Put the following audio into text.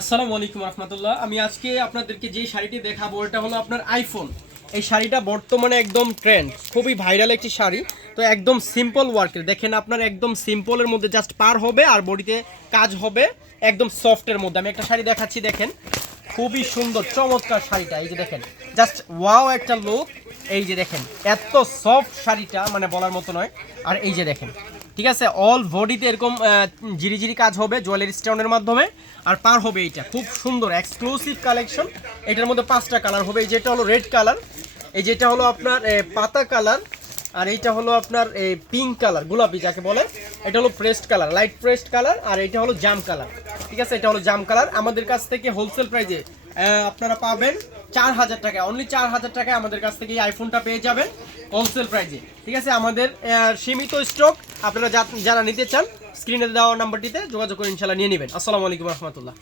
আসসালামু আলাইকুম রহমতুল্লাহ। আমি আজকে আপনাদেরকে যে শাড়িটি দেখাবো, এটা হলো আপনার আইফোন এই শাড়িটা বর্তমানে একদম ট্রেন্ড খুবই ভাইরাল একটি শাড়ি। তো একদম সিম্পল ওয়ার্কের দেখেন আপনার একদম সিম্পলের মধ্যে জাস্ট পার হবে আর বডিতে কাজ হবে একদম সফটের মধ্যে। আমি একটা শাড়ি দেখাচ্ছি, দেখেন। খুবই সুন্দর, চমৎকার শাড়িটা। এই যে দেখেন জাস্ট ওয়াও একটা লুক এই যে দেখেন, এত সফট শাড়িটা মানে বলার মতো নয়। আর এই যে দেখেন ঠিক আছে? অল বডিতে এরকম জিরি কাজ হবে জুয়েলারি স্টোনের মাধ্যমে। আর পার হবে এইটা, খুব সুন্দর এক্সক্লুসিভ কালেকশন এটার মধ্যে পাঁচটা কালার হবে, এই যেটা হলো রেড কালার এই যেটা হলো আপনার পাতা কালার আর এইটা হলো আপনার এই পিঙ্ক কালার গোলাপি যাকে বলে। এটা হলো pressed colour light pressed colour আর এটা হলো জাম কালার ঠিক আছে? এটা হলো জাম কালার আমাদের কাছ থেকে হোলসেল প্রাইজে আপনারা পাবেন চার হাজার টাকা। অনলি চার হাজার টাকায় আমাদের কাছ থেকে এই আইফোনটা পেয়ে যাবেন হোলসেল প্রাইজে ঠিক আছে? আমাদের সীমিত স্টক আপনারা যারা নিতে চান স্ক্রিনে দেওয়া নাম্বারটিতে যোগাযোগ করে ইনশাল্লাহ নিয়ে নেবেন। আসসালামু আলাইকুম রহমতুল্লাহ।